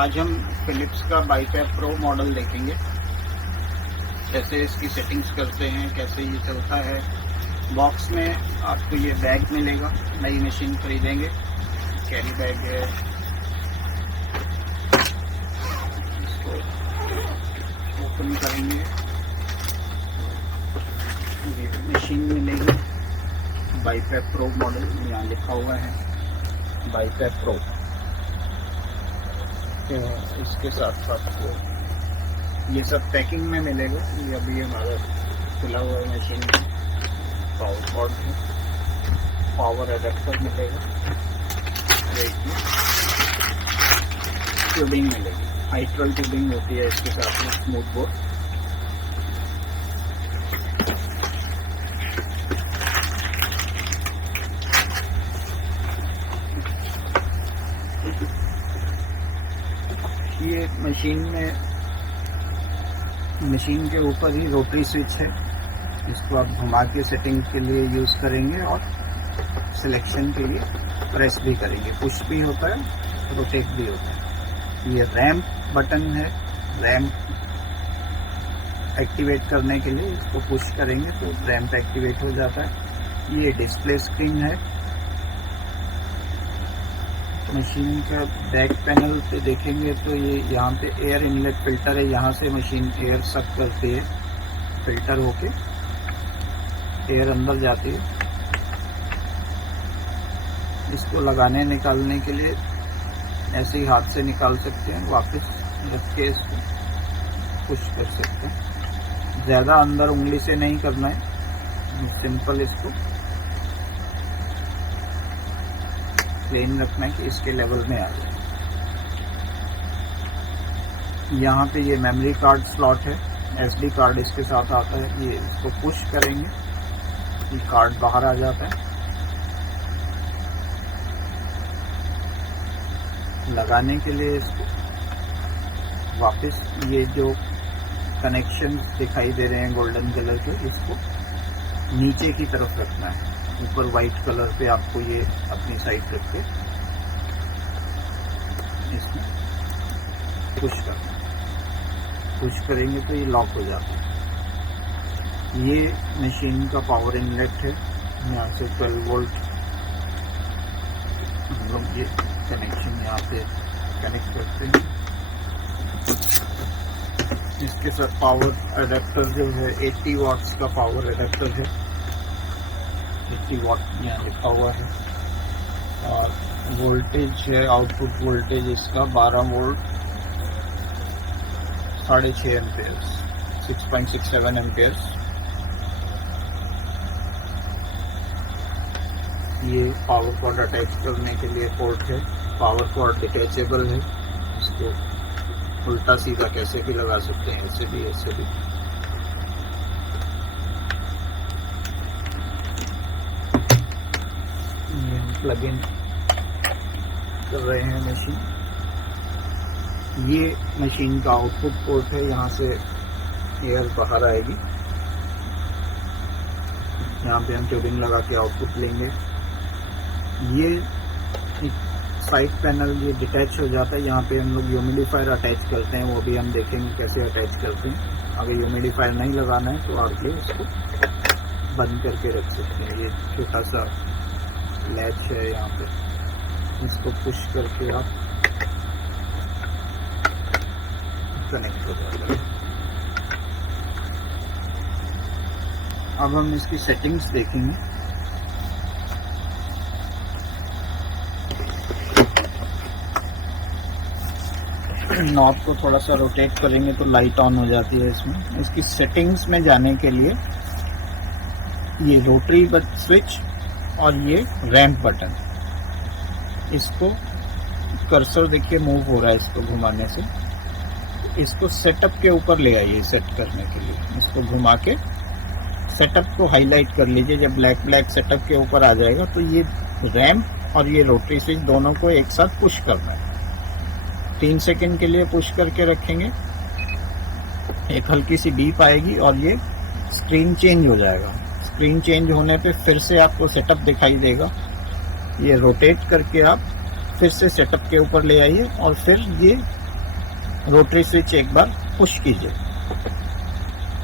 आज हम फिलिप्स का बाइपैप प्रो मॉडल देखेंगे, कैसे इसकी सेटिंग्स करते हैं, कैसे ये चलता है। बॉक्स में आपको ये बैग मिलेगा, नई मशीन खरीदेंगे, कैरी बैग है। इसको ओपन करेंगे, ये मशीन मिलेगी बाइपैप प्रो मॉडल, यहाँ लिखा हुआ है बाइपैप प्रो। इसके साथ साथ ये सब पैकिंग में मिलेगा। ये अभी हमारा खुला हुआ है मशीन में। पावर कॉर्ड है, पावर एडेप्टर मिलेगा, ट्यूबिंग मिलेगी, हाइड्रल ट्यूबिंग होती है इसके साथ में, स्मूथ बोर्ड। ये मशीन के ऊपर ही रोटरी स्विच है, इसको आप घुमा के सेटिंग के लिए यूज़ करेंगे और सिलेक्शन के लिए प्रेस भी करेंगे। पुश भी होता है, रोटेट भी होता है। ये रैम्प बटन है, रैम्प एक्टिवेट करने के लिए इसको पुश करेंगे तो रैम्प एक्टिवेट हो जाता है। ये डिस्प्ले स्क्रीन है। मशीन का बैक पैनल पे देखेंगे तो ये यहाँ पे एयर इनलेट फिल्टर है, यहाँ से मशीन एयर सक करती है, फिल्टर होके एयर अंदर जाती है। इसको लगाने निकालने के लिए ऐसे ही हाथ से निकाल सकते हैं, वापस रख के इसको पुश कर सकते हैं। ज़्यादा अंदर उंगली से नहीं करना है, सिंपल इसको प्लेन रखना है कि इसके लेवल में आ जाए। यहाँ पे ये मेमोरी कार्ड स्लॉट है, एसडी कार्ड इसके साथ आता है। ये इसको पुश करेंगे, ये कार्ड बाहर आ जाता है। लगाने के लिए इसको वापस ये जो कनेक्शन दिखाई दे रहे हैं गोल्डन कलर के, इसको नीचे की तरफ रखना है। ऊपर वाइट कलर पे आपको ये अपनी साइड रख के इसमें पुश करना है। पुश करेंगे तो ये लॉक हो जाता है। ये मशीन का पावर इनलेट है, यहाँ से 12 वोल्ट हम लोग ये कनेक्शन यहाँ पे कनेक्ट करते हैं। इसके साथ पावर एडेप्टर जो है 80 वाट्स का पावर एडेप्टर है, 80 वाट यहाँ लिखा हुआ है। और वोल्टेज है, आउटपुट वोल्टेज इसका 12 वोल्ट 6.5 एम्पेयर्स, 6.67 एम्पेयर्स। ये पावर कॉर्ड अटैच करने के लिए पोर्ट है। पावर कॉर्ड डिटैचेबल है, इसको उल्टा सीधा कैसे भी लगा सकते हैं, ऐसे भी ऐसे भी। प्लग इन कर रहे हैं मशीन। ये मशीन का आउटपुट पोर्ट है, यहाँ से एयर बाहर आएगी। यहाँ पे हम ट्यूबिंग लगा के आउटपुट लेंगे। ये साइड पैनल ये डिटैच हो जाता है, यहाँ पे हम लोग ह्यूमिडिफायर अटैच करते हैं, वो भी हम देखेंगे कैसे अटैच करते हैं। अगर ह्यूमिडिफायर नहीं लगाना है तो आप ये इसको बंद करके रख सकते हैं। ये छोटा सा लैच है यहाँ पे, इसको पुश करके आप कनेक्ट हो जाएगा। अब हम इसकी सेटिंग्स देखेंगे। नॉब को थोड़ा सा रोटेट करेंगे तो लाइट ऑन हो जाती है इसमें। इसकी सेटिंग्स में जाने के लिए ये रोटरी स्विच और ये रैम्प बटन, इसको कर्सर देखिए मूव हो रहा है इसको घुमाने से। इसको सेटअप के ऊपर ले आइए सेट करने के लिए। इसको घुमा के सेटअप को हाईलाइट कर लीजिए। जब ब्लैक सेटअप के ऊपर आ जाएगा तो ये रैम्प और ये रोटरी स्विच दोनों को एक साथ पुश करना है। 3 सेकंड के लिए पुश करके रखेंगे, एक हल्की सी बीप आएगी और ये स्क्रीन चेंज हो जाएगा। स्क्रीन चेंज होने पे फिर से आपको सेटअप दिखाई देगा। ये रोटेट करके आप फिर से सेटअप के ऊपर ले आइए और फिर ये रोटरी स्विच एक बार पुश कीजिए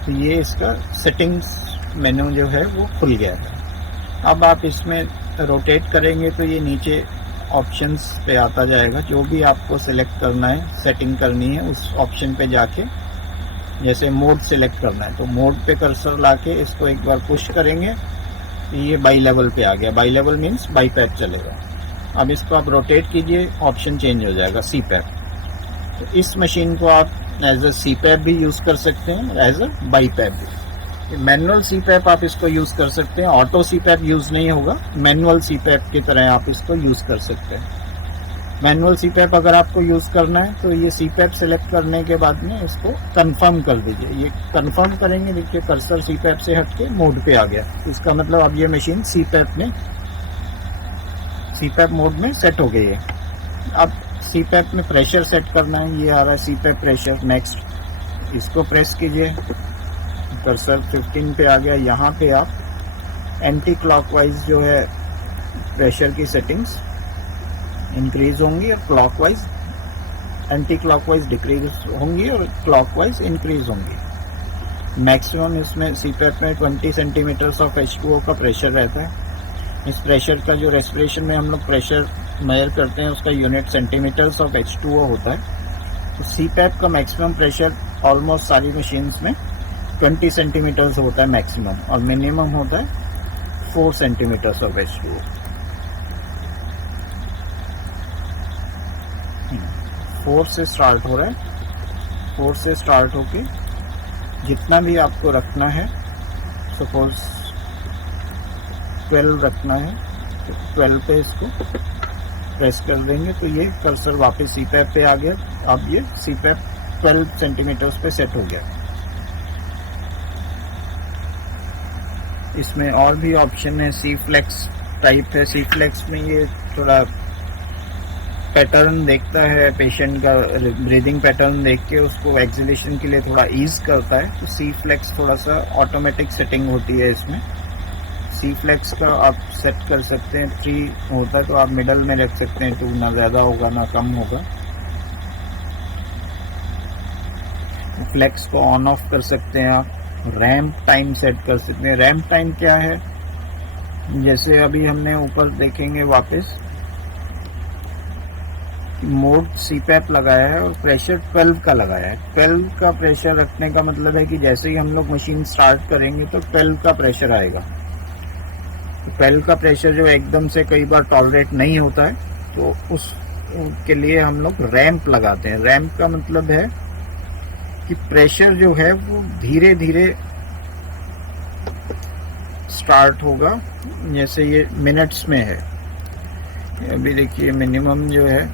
तो ये इसका सेटिंग्स मेनू जो है वो खुल गया है। अब आप इसमें रोटेट करेंगे तो ये नीचे ऑप्शंस पे आता जाएगा। जो भी आपको सिलेक्ट करना है, सेटिंग करनी है, उस ऑप्शन पे जाके जैसे मोड सिलेक्ट करना है तो मोड पे कर्सर लाके इसको एक बार पुश करेंगे तो ये बाई लेवल पे आ गया। बाई लेवल मीन्स बाई पैप चलेगा। अब इसको आप रोटेट कीजिए, ऑप्शन चेंज हो जाएगा सी पैप। तो इस मशीन को आप एज अ सी पैप भी यूज़ कर सकते हैं, एज अ बाई पैप भी। मैनुअल सी पैप आप इसको यूज़ कर सकते हैं, ऑटो सी पैप यूज़ नहीं होगा। मैनुअल सी पैप की तरह आप इसको यूज़ कर सकते हैं। मैनुअल सी पैप अगर आपको यूज़ करना है तो ये सी पैप सेलेक्ट करने के बाद में इसको कंफर्म कर दीजिए। ये कंफर्म करेंगे, देखिए कर्सर सी पैप से हट के मोड पे आ गया। इसका मतलब अब ये मशीन सी पैप मोड में सेट हो गई है। अब सी पैप में प्रेशर सेट करना है, ये आ रहा है सी पैप प्रेशर। नेक्स्ट इसको प्रेस कीजिए, कर्सर 15 पे आ गया। यहाँ पे आप एंटी क्लॉकवाइज जो है प्रेशर की सेटिंग्स इंक्रीज होंगी और क्लॉकवाइज एंटी क्लॉकवाइज डिक्रीज होंगी और क्लॉकवाइज इंक्रीज होंगी। मैक्सिमम इसमें सी पैप में 20 सेंटीमीटर्स ऑफ H2O का प्रेशर रहता है। इस प्रेशर का जो रेस्पिरेशन में हम लोग प्रेशर मेजर करते हैं उसका यूनिट सेंटीमीटर्स ऑफ H2O होता है। तो सी पैप का मैक्सिमम प्रेशर ऑलमोस्ट सारी मशीन्स में 20 सेंटीमीटर्स होता है मैक्सिमम, और मिनिमम होता है 4 सेंटीमीटर्स ऑफ H2O। 4 से स्टार्ट हो रहा है। 4 से स्टार्ट होके जितना भी आपको रखना है, सपोज 12 रखना है तो 12 पे इसको प्रेस कर देंगे तो ये कर्सर वापस सी पैप पे आ गया। अब ये सी पैप 12 सेंटीमीटर्स पे सेट हो गया। इसमें और भी ऑप्शन है, सी फ्लेक्स टाइप है। सी फ्लेक्स में ये थोड़ा पैटर्न देखता है, पेशेंट का ब्रीदिंग पैटर्न देख के उसको एक्सलेशन के लिए थोड़ा ईज करता है। तो सी फ्लेक्स थोड़ा सा ऑटोमेटिक सेटिंग होती है इसमें। सी फ्लेक्स का आप सेट कर सकते हैं, 3 होता है तो आप मिडल में रख सकते हैं, 2 ना ज़्यादा होगा ना कम होगा। फ्लेक्स को ऑन ऑफ कर सकते हैं आप। रैम्प टाइम सेट कर सकते हैं। रैम्प टाइम क्या है, जैसे अभी हमने ऊपर देखेंगे वापस मोड सी पैप लगाया है और प्रेशर 12 का लगाया है। 12 का प्रेशर रखने का मतलब है कि जैसे ही हम लोग मशीन स्टार्ट करेंगे तो 12 का प्रेशर आएगा। 12 का प्रेशर जो एकदम से कई बार टॉलरेट नहीं होता है तो उसके लिए हम लोग रैंप लगाते हैं। रैंप का मतलब है कि प्रेशर जो है वो धीरे धीरे स्टार्ट होगा। जैसे ये मिनट्स में है, अभी देखिए मिनिमम जो है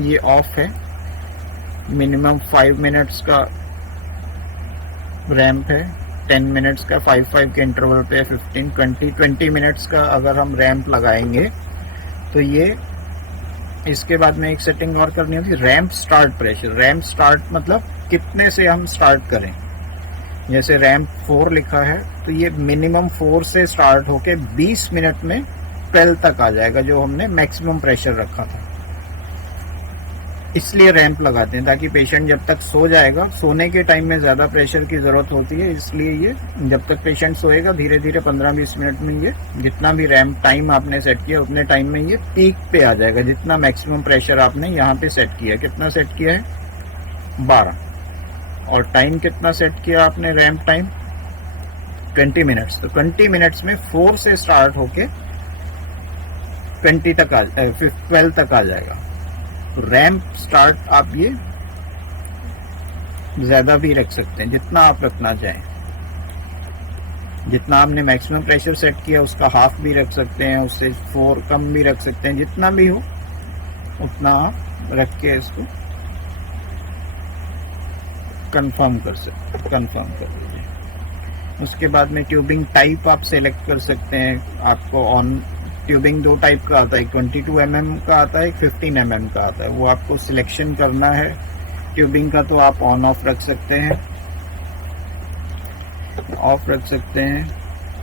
ये ऑफ है। मिनिमम 5 मिनट्स का रैंप है, 10 मिनट्स का 5 के इंटरवल पे, 15, 20 मिनट्स का अगर हम रैंप लगाएंगे तो ये इसके बाद में एक सेटिंग और करनी होती है, ramp start pressure. Ramp start मतलब कितने से हम स्टार्ट करें। जैसे रैंप 4 लिखा है तो ये मिनिमम 4 से स्टार्ट होके 20 मिनट में 12 तक आ जाएगा जो हमने मैक्सिमम प्रेशर रखा था। इसलिए रैंप लगाते हैं ताकि पेशेंट जब तक सो जाएगा, सोने के टाइम में ज़्यादा प्रेशर की ज़रूरत होती है, इसलिए ये जब तक पेशेंट सोएगा धीरे धीरे 15-20 मिनट में ये जितना भी रैंप टाइम आपने सेट किया उतने टाइम में ये पीक पे आ जाएगा। जितना मैक्सिमम प्रेशर आपने यहाँ पे सेट किया, कितना सेट किया है 12, और टाइम कितना सेट किया आपने रैंप टाइम 20 मिनट्स। तो 20 मिनट्स में 4 से स्टार्ट होके 12 तक आ जाएगा। रैंप स्टार्ट आप ये ज़्यादा भी रख सकते हैं, जितना आप रखना चाहें। जितना आपने मैक्सिमम प्रेशर सेट किया उसका हाफ भी रख सकते हैं, उससे 4 कम भी रख सकते हैं। जितना भी हो उतना आप रख के इसको कंफर्म कर लीजिए। उसके बाद में ट्यूबिंग टाइप आप सेलेक्ट कर सकते हैं। आपको ऑन ट्यूबिंग 2 टाइप का आता है, 22 mm का आता है, 15 mm का आता है। वो आपको सिलेक्शन करना है ट्यूबिंग का, तो आप ऑन ऑफ रख सकते हैं, ऑफ रख सकते हैं।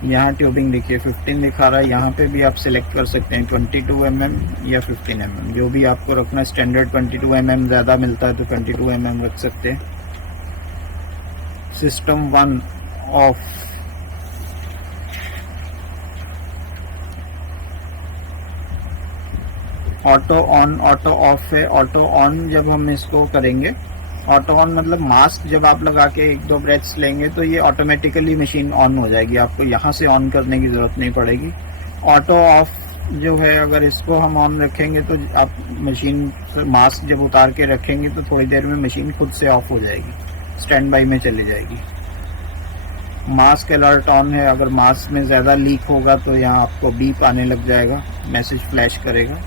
यहाँ ट्यूबिंग देखिए 15 दिखा रहा है, यहाँ पे भी आप सिलेक्ट कर सकते हैं 22 mm या 15 mm, जो भी आपको रखना है। स्टैंडर्ड 22 mm ज़्यादा मिलता है तो 22 mm रख सकते हैं। System 1 of, auto on, auto of है। ऑटो ऑन जब हम इसको करेंगे, ऑटो ऑन मतलब मास्क जब आप लगा के 1-2 ब्रेथ्स लेंगे तो ये ऑटोमेटिकली मशीन ऑन हो जाएगी, आपको यहाँ से ऑन करने की ज़रूरत नहीं पड़ेगी। ऑटो ऑफ जो है, अगर इसको हम ऑन रखेंगे तो आप मशीन मास्क जब उतार के रखेंगे तो थोड़ी देर में मशीन खुद से ऑफ हो जाएगी, स्टैंड बाई में चली जाएगी। मास्क अलर्ट ऑन है, अगर मास्क में ज़्यादा लीक होगा तो यहाँ आपको बीप आने लग जाएगा, मैसेज फ्लैश करेगा।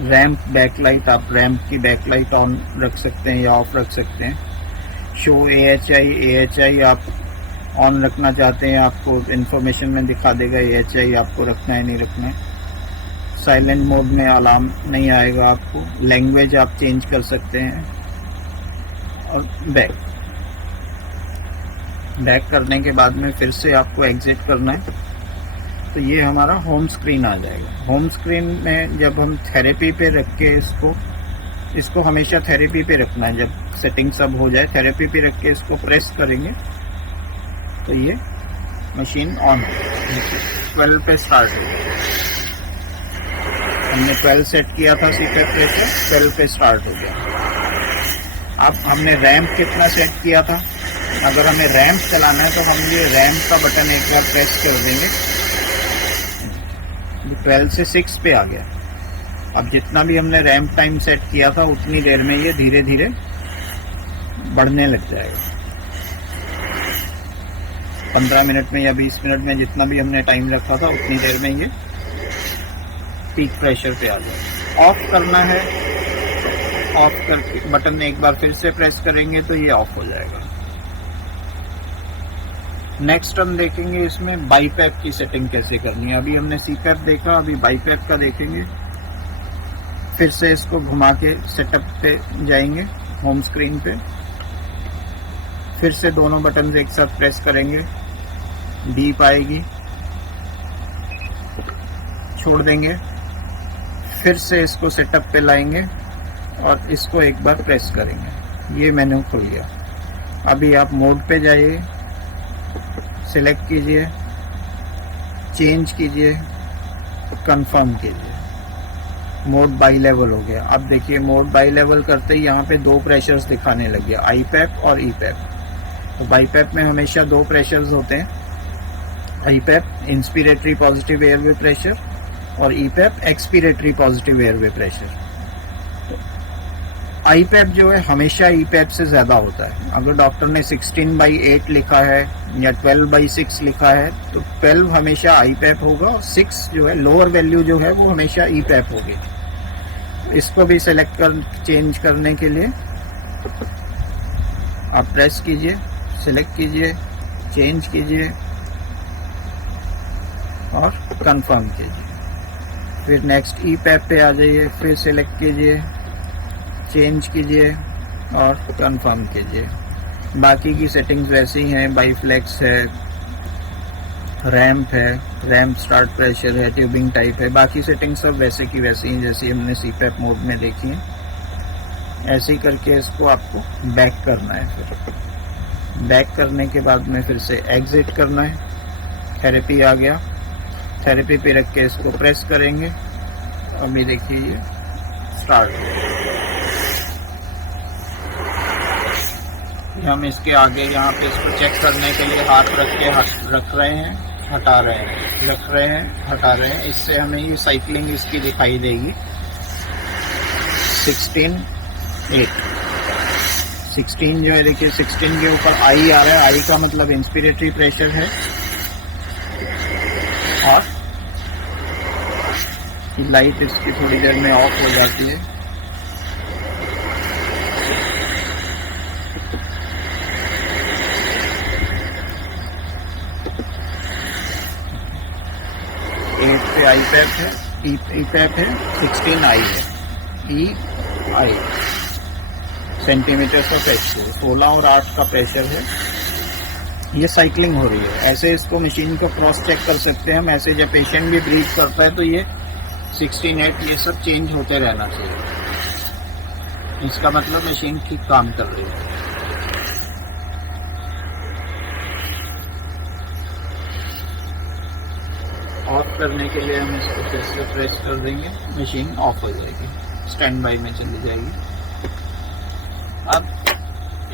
रैंप बैकलाइट, आप रैंप की बैकलाइट ऑन रख सकते हैं या ऑफ रख सकते हैं। शो AHI आप ऑन रखना चाहते हैं, आपको इन्फॉर्मेशन में दिखा देगा AHI आपको रखना है नहीं रखना है। साइलेंट मोड में अलार्म नहीं आएगा आपको। लैंग्वेज आप चेंज कर सकते हैं। और बैक करने के बाद में फिर से आपको एग्जिट करना है तो ये हमारा होम स्क्रीन आ जाएगा। होम स्क्रीन में जब हम थेरेपी पे रख के इसको हमेशा थेरेपी पे रखना है। जब सेटिंग सब हो जाए थेरेपी पे रख के इसको प्रेस करेंगे तो ये मशीन ऑन हो 12 पे स्टार्ट हो गया। हमने 12 सेट किया था CPAP प्रेशर, 12 पे स्टार्ट हो गया। अब हमने रैंप कितना सेट किया था, अगर हमें रैंप चलाना है तो हम ये रैंप का बटन एक बार प्रेस कर देंगे, 12 से 6 पे आ गया। अब जितना भी हमने रैंप टाइम सेट किया था उतनी देर में ये धीरे धीरे बढ़ने लग जाएगा। 15 मिनट में या 20 मिनट में जितना भी हमने टाइम रखा था उतनी देर में ये पीक प्रेशर पे आ जाएगा। ऑफ करना है, ऑफ करके बटन एक बार फिर से प्रेस करेंगे तो ये ऑफ हो जाएगा। नेक्स्ट हम देखेंगे इसमें बाईपैप की सेटिंग कैसे करनी है। अभी हमने CPAP देखा, अभी बाईपैप का देखेंगे। फिर से इसको घुमा के सेटअप पे जाएंगे, होम स्क्रीन पे। फिर से दोनों बटन एक साथ प्रेस करेंगे, बीप आएगी, छोड़ देंगे। फिर से इसको सेटअप पे लाएंगे और इसको एक बार प्रेस करेंगे, ये मेन्यू खुल गया। अभी आप मोड पे जाइए, सिलेक्ट कीजिए, चेंज कीजिए, कंफर्म कीजिए। मोड बाई लेवल हो गया। अब देखिए मोड बाई लेवल करते ही यहाँ पे 2 प्रेशर्स दिखाने लग गया, IPAP और EPAP। तो बाईपैप में हमेशा 2 प्रेशर्स होते हैं, IPAP inspiratory positive airway pressure और EPAP expiratory positive airway pressure. IPAP जो है हमेशा EPAP से ज़्यादा होता है। अगर डॉक्टर ने 16/8 लिखा है या 12/6 लिखा है तो 12 हमेशा IPAP होगा और 6 जो है लोअर वैल्यू जो है वो हमेशा EPAP होगी। इसको भी सेलेक्ट चेंज करने के लिए आप प्रेस कीजिए, सेलेक्ट कीजिए, चेंज कीजिए और कंफर्म कीजिए। फिर नेक्स्ट EPAP पे आ जाइए, फिर सेलेक्ट कीजिए, चेंज कीजिए और कंफर्म कीजिए। बाकी की सेटिंग्स वैसी ही हैं, बाईफ्लेक्स है, रैंप है, रैंप स्टार्ट प्रेशर है, ट्यूबिंग टाइप है। बाकी सेटिंग्स सब वैसे की वैसी हैं जैसी हमने CPAP मोड में देखी है। ऐसे ही करके इसको आपको बैक करना है। फिर बैक करने के बाद में फिर से एग्जिट करना है। थेरेपी आ गया, थेरेपी पे रख के इसको प्रेस करेंगे। अभी देखिए ये स्टार्ट। हम इसके आगे यहाँ पे इसको चेक करने के लिए हाथ रख के रख रहे हैं, हटा रहे हैं, रख रहे हैं, हटा रहे हैं। इससे हमें ये साइकिलिंग इसकी दिखाई देगी। 16 जो है देखिए 16 के ऊपर I आ रहा है। I का मतलब इंस्पिरेटरी प्रेशर है और लाइट इसकी थोड़ी देर में ऑफ हो जाती है। IPAP है, EPAP है, 16I है, EI सेंटीमीटर ऑफ HCA। 16 और 8 का प्रेशर है। ये साइकिलिंग हो रही है। ऐसे इसको मशीन को क्रॉस चेक कर सकते हैं हम। ऐसे जब पेशेंट भी ब्रीथ करता है तो ये 16 8 ये सब चेंज होते रहना चाहिए। इसका मतलब मशीन ठीक काम कर रही है। ऑफ करने के लिए हम इसको फिर से प्रेस कर देंगे, मशीन ऑफ हो जाएगी, स्टैंड बाई में चली जाएगी। अब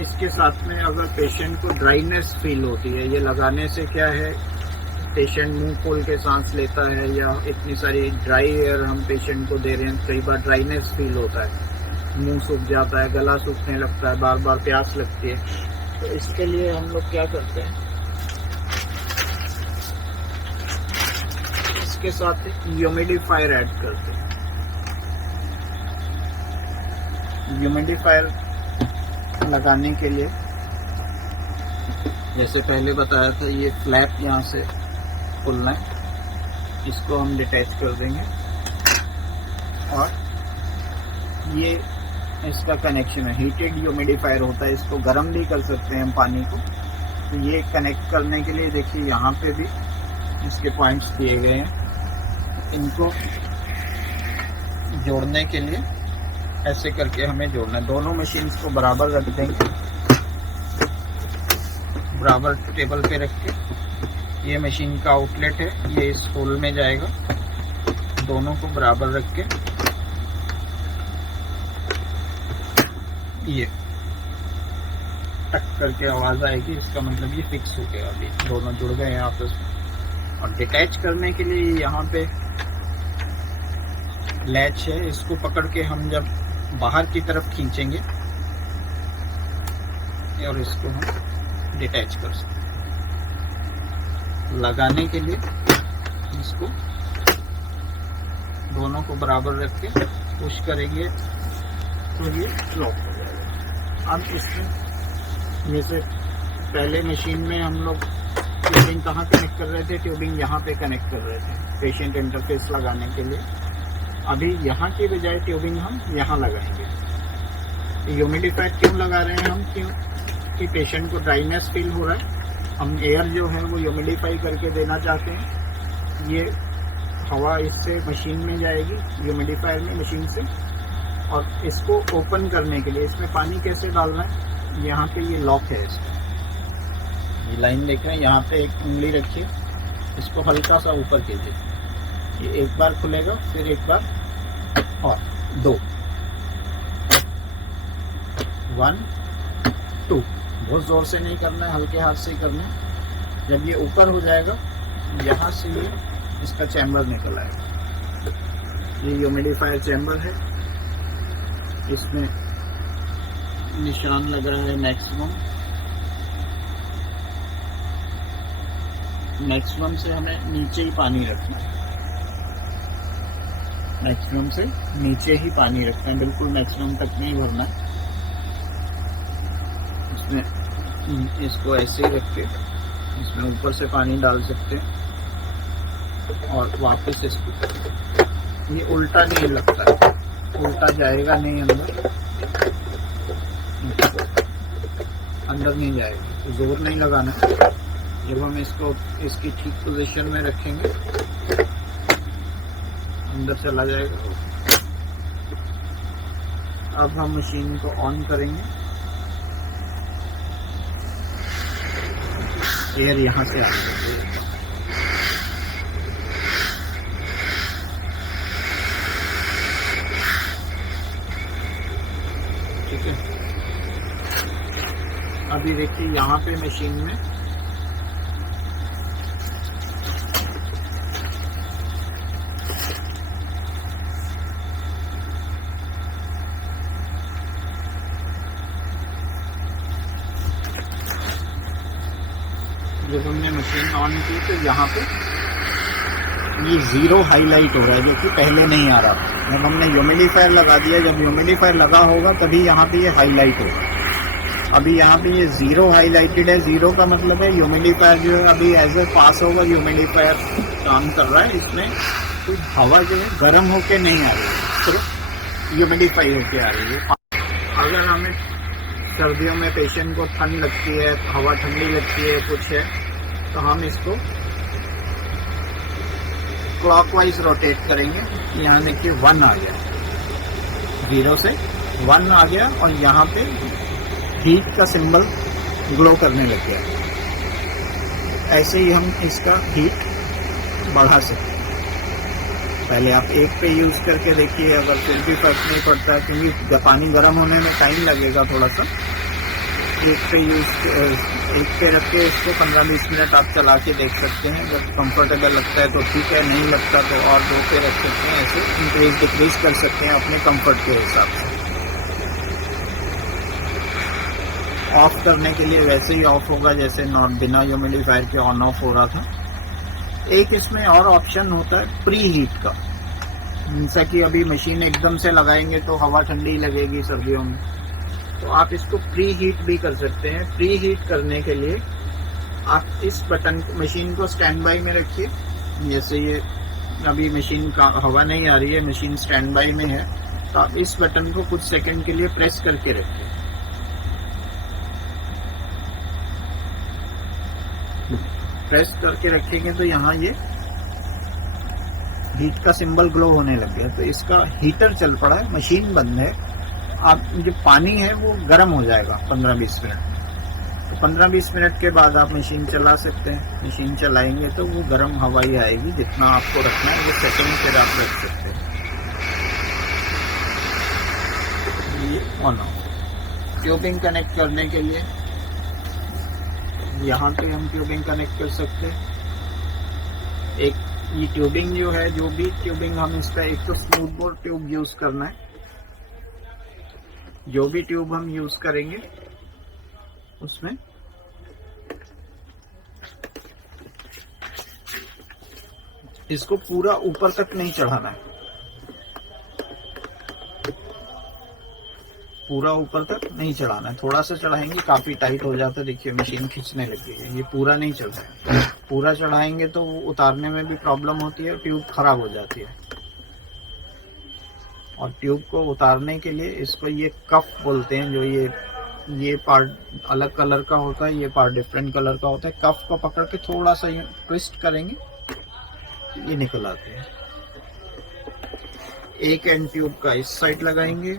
इसके साथ में अगर पेशेंट को ड्राइनेस फील होती है, ये लगाने से क्या है, पेशेंट मुंह खोल के सांस लेता है या इतनी सारी ड्राई एयर हम पेशेंट को दे रहे हैं, कई बार ड्राइनेस फील होता है, मुंह सूख जाता है, गला सूखने लगता है, बार बार प्यास लगती है। तो इसके लिए हम लोग क्या करते हैं, इसके साथ ह्यूमिडिफायर ऐड करते हैं। ह्यूमिडिफायर लगाने के लिए जैसे पहले बताया था, ये फ्लैप यहाँ से खुलना है, इसको हम डिटैच कर देंगे और ये इसका कनेक्शन है। हीटेड ह्यूमिडिफायर होता है, इसको गर्म भी कर सकते हैं हम पानी को। तो ये कनेक्ट करने के लिए देखिए यहाँ पे भी इसके पॉइंट्स दिए गए हैं। इनको जोड़ने के लिए ऐसे करके हमें जोड़ना है। दोनों मशीन्स को बराबर रख देंगे, बराबर टेबल पे रख के। ये मशीन का आउटलेट है, ये इस होल में जाएगा। दोनों को बराबर रख के ये टक करके आवाज आएगी, इसका मतलब ये फिक्स हो गया। अभी दोनों जुड़ गए हैं आपस में। और डिटैच करने के लिए यहाँ पे लैच है, इसको पकड़ के हम जब बाहर की तरफ खींचेंगे और इसको हम डिटैच कर सकते हैं। लगाने के लिए इसको दोनों को बराबर रख के पुश करेंगे तो ये लॉक हो जाएगा। अब इसमें जैसे पहले मशीन में हम लोग ट्यूबिंग कहाँ कनेक्ट कर रहे थे, ट्यूबिंग यहाँ पे कनेक्ट कर रहे थे पेशेंट इंटरफेस लगाने के लिए। अभी यहाँ की बजाय ट्यूबिंग हम यहाँ लगाएंगे। ह्यूमिडिफायर क्यों लगा रहे हैं हम, क्योंकि पेशेंट को ड्राइनेस फील हो रहा है, हम एयर जो है वो ह्यूमिडिफाई करके देना चाहते हैं। ये हवा इससे मशीन में जाएगी, ह्यूमिडिफायर में मशीन से। और इसको ओपन करने के लिए इसमें पानी कैसे डालना है, यहाँ पे ये लॉक है इसका, ये लाइन देख रहे हैं, यहाँ पे एक उंगली रखिए, इसको हल्का सा ऊपर कीजिए, ये एक बार खुलेगा, फिर एक बार और 2 1 2। बहुत जोर से नहीं करना है, हल्के हाथ से करना है। जब ये ऊपर हो जाएगा, यहाँ से ये इसका चैम्बर निकल आएगा। ये ह्यूमिडिफायर चैम्बर है, इसमें निशान लगा है मैक्सिमम से हमें नीचे ही पानी रखना है, मैक्सिमम से नीचे ही पानी रखना है, बिल्कुल मैक्सिमम तक नहीं भरना है। इसमें इसको ऐसे ही रख के इसमें ऊपर से पानी डाल सकते हैं और वापस इसको, ये उल्टा नहीं लगता है, उल्टा जाएगा नहीं, अंदर नहीं जाएगा, तो जोर नहीं लगाना। जब हम इसको इसकी ठीक पोजीशन में रखेंगे, अंदर चला जाएगा। अब हम मशीन को ऑन करेंगे, एयर यहाँ से आ जाएगी। ठीक है, अभी देखिए यहाँ पे मशीन में जब हमने मशीन ऑन की तो यहाँ पे ये 0 हाईलाइट हो रहा है, जो कि पहले नहीं आ रहा था। जब हमने ह्यूमिडिफायर लगा दिया, जब ह्यूमिडिफायर लगा होगा तभी यहाँ पे ये हाईलाइट होगा। अभी यहाँ पे ये 0 हाईलाइटेड है। 0 का मतलब है ह्यूमिडिफायर जो है अभी एज ए पास होगा, ह्यूमिडिफायर काम कर रहा है, इसमें कोई हवा जो है गर्म होके नहीं आ रही है, सिर्फ ह्यूमिडिफाई होके आ रही है। अगर हमें सर्दियों में पेशेंट को ठंड लगती है, हवा ठंडी लगती है, कुछ है, तो हम इसको क्लॉकवाइज रोटेट करेंगे। यहाँ देखिए 1 आ गया, 0 से 1 आ गया और यहाँ पे हीट का सिंबल ग्लो करने लग गया। ऐसे ही हम इसका हीट बढ़ा सकते हैं। पहले आप 1 पे यूज़ करके देखिए, अगर फिर भी फर्क नहीं पड़ता, क्योंकि पानी गर्म होने में टाइम लगेगा थोड़ा सा। 1 पे रख के इसको 15-20 मिनट आप चला के देख सकते हैं। जब कंफर्टेबल लगता है तो ठीक है, नहीं लगता तो और 2 पे रख सकते हैं। ऐसे इंक्रीज डिक्रीज कर सकते हैं अपने कंफर्ट के हिसाब से। ऑफ करने के लिए वैसे ही ऑफ होगा जैसे नॉट बिना ह्यूमिडिफायर के ऑन ऑफ हो रहा था। एक इसमें और ऑप्शन होता है प्री हीट का, जैसा कि अभी मशीन एकदम से लगाएंगे तो हवा ठंडी लगेगी सर्दियों में, तो आप इसको प्री हीट भी कर सकते हैं। प्री हीट करने के लिए आप इस बटन मशीन को स्टैंड बाई में रखिए। जैसे ये अभी मशीन का हवा नहीं आ रही है, मशीन स्टैंड बाई में है, तो आप इस बटन को कुछ सेकंड के लिए प्रेस करके रखिए। प्रेस करके रखेंगे तो यहाँ ये हीट का सिंबल ग्लो होने लग गया, तो इसका हीटर चल पड़ा है, मशीन बंद है। आप जो पानी है वो गर्म हो जाएगा 15-20 मिनट। तो 15-20 मिनट के बाद आप मशीन चला सकते हैं। मशीन चलाएंगे तो वो गर्म हवा ही आएगी, जितना आपको रखना है वो सेटिंग फिर आप रख सकते हैं। ये ऑन ऑफ। ट्यूबिंग कनेक्ट करने के लिए यहाँ पे हम ट्यूबिंग कनेक्ट कर सकते हैं। एक ये ट्यूबिंग जो है, जो भी ट्यूबिंग हम इसका, एक तो स्मूथ बोर ट्यूब यूज करना है। जो भी ट्यूब हम यूज करेंगे उसमें इसको पूरा ऊपर तक नहीं चढ़ाना है, पूरा ऊपर तक नहीं चढ़ाना है। थोड़ा सा चढ़ाएंगे काफी टाइट हो जाता है, देखिए मशीन खींचने लगी है। ये पूरा नहीं चल रहा है, पूरा चढ़ाएंगे तो उतारने में भी प्रॉब्लम होती है, ट्यूब खराब हो जाती है। और ट्यूब को उतारने के लिए इसको ये कफ बोलते हैं, जो ये पार्ट अलग कलर का होता है, ये पार्ट डिफरेंट कलर का होता है। कफ को पकड़ के थोड़ा सा ये ट्विस्ट करेंगे, ये निकल आते हैं। एक एंड ट्यूब का इस साइड लगाएंगे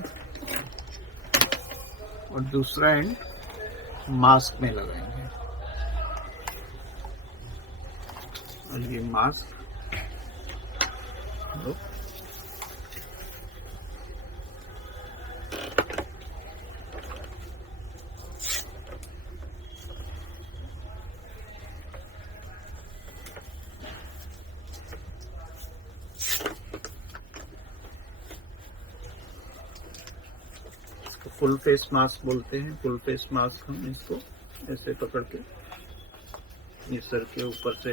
और दूसरा एंड मास्क में लगाएंगे। और ये मास्क फुल फेस मास्क बोलते हैं। फुल फेस मास्क हम इसको ऐसे पकड़ के ये सर के ऊपर से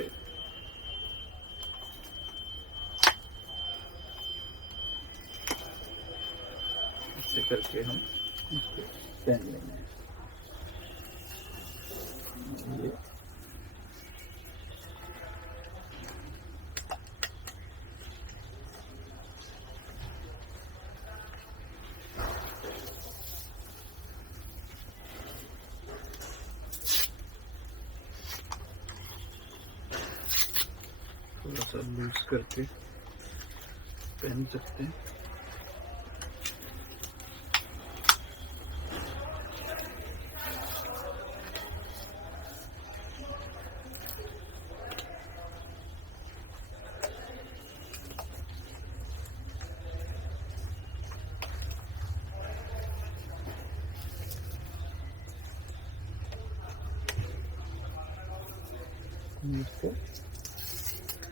ऐसे करके हम इसको पहन लेंगे। थोड़ा सा लूज करके पहन सकते हैं। इसको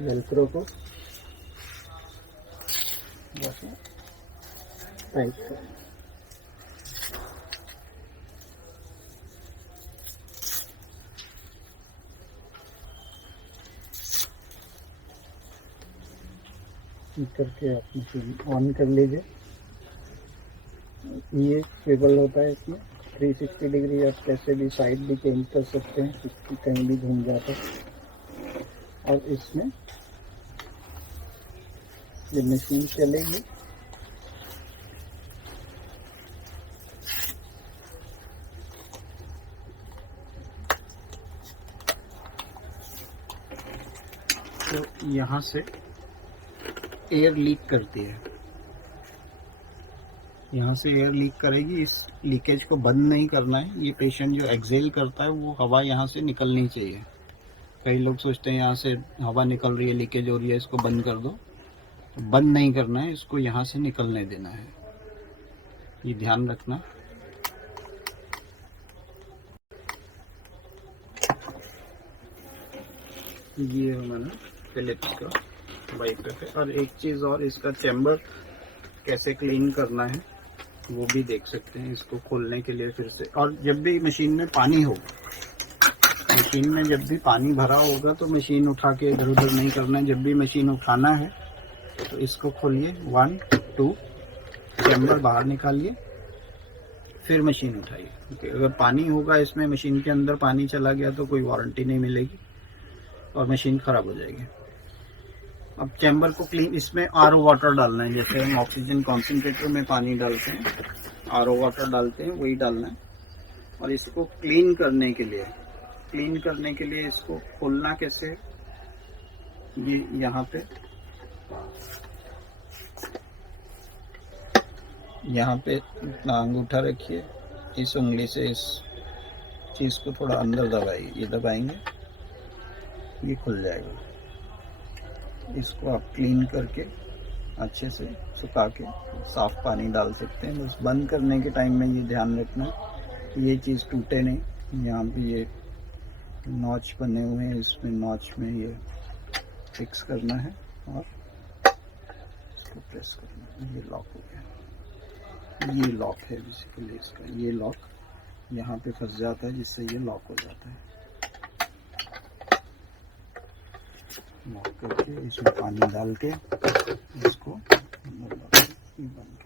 वेलक्रो को टाइट कर करके आप मशीन ऑन कर लीजिए। ये स्विvel होता है, इसमें 360 डिग्री आप कैसे भी साइड भी चेंज कर सकते हैं, कहीं भी घूम जाता है। और इसमें ये मशीन चलेगी, यहाँ से एयर लीक करती है, यहाँ से एयर लीक करेगी। इस लीकेज को बंद नहीं करना है। ये पेशेंट जो एक्सेल करता है वो हवा यहाँ से निकलनी चाहिए। कई लोग सोचते हैं यहाँ से हवा निकल रही है, लीकेज हो रही है, इसको बंद कर दो। तो बंद नहीं करना है, इसको यहाँ से निकलने देना है, ये ध्यान रखना। ये हमारा फिलिप्स का वाइपर है। और एक चीज़ और, इसका चैम्बर कैसे क्लीन करना है वो भी देख सकते हैं। इसको खोलने के लिए फिर से, और जब भी मशीन में पानी हो, मशीन में जब भी पानी भरा होगा तो मशीन उठा के इधर उधर नहीं करना है। जब भी मशीन उठाना है तो इसको खोलिए, 1 2, चैम्बर बाहर निकालिए, फिर मशीन उठाइए। क्योंकि अगर पानी होगा इसमें, मशीन के अंदर पानी चला गया तो कोई वारंटी नहीं मिलेगी और मशीन ख़राब हो जाएगी। अब चैम्बर को क्लीन, इसमें आरओ वाटर डालना है। जैसे हम ऑक्सीजन कॉन्सेंट्रेटर में पानी डालते हैं, आरओ वाटर डालते हैं, वही डालना है। और इसको क्लीन करने के लिए इसको खोलना कैसे, ये यहाँ पे अपना अंगूठा रखिए, इस उंगली से इस चीज़ को थोड़ा अंदर दबाइए, ये दबाएंगे, ये खुल जाएगा। इसको आप क्लीन करके अच्छे से सुखा के साफ पानी डाल सकते हैं। बस बंद करने के टाइम में ये ध्यान रखना ये चीज़ टूटे नहीं। यहाँ पे ये नॉच बने हुए हैं, इसमें नॉच में ये फिक्स करना है और इसको प्रेस करना है। ये लॉक हो गया, ये लॉक है बेसिकली इसका। ये लॉक यहाँ पे फंस जाता है, जिससे ये लॉक हो जाता है। लॉक करके इसमें पानी डाल के इसको बंद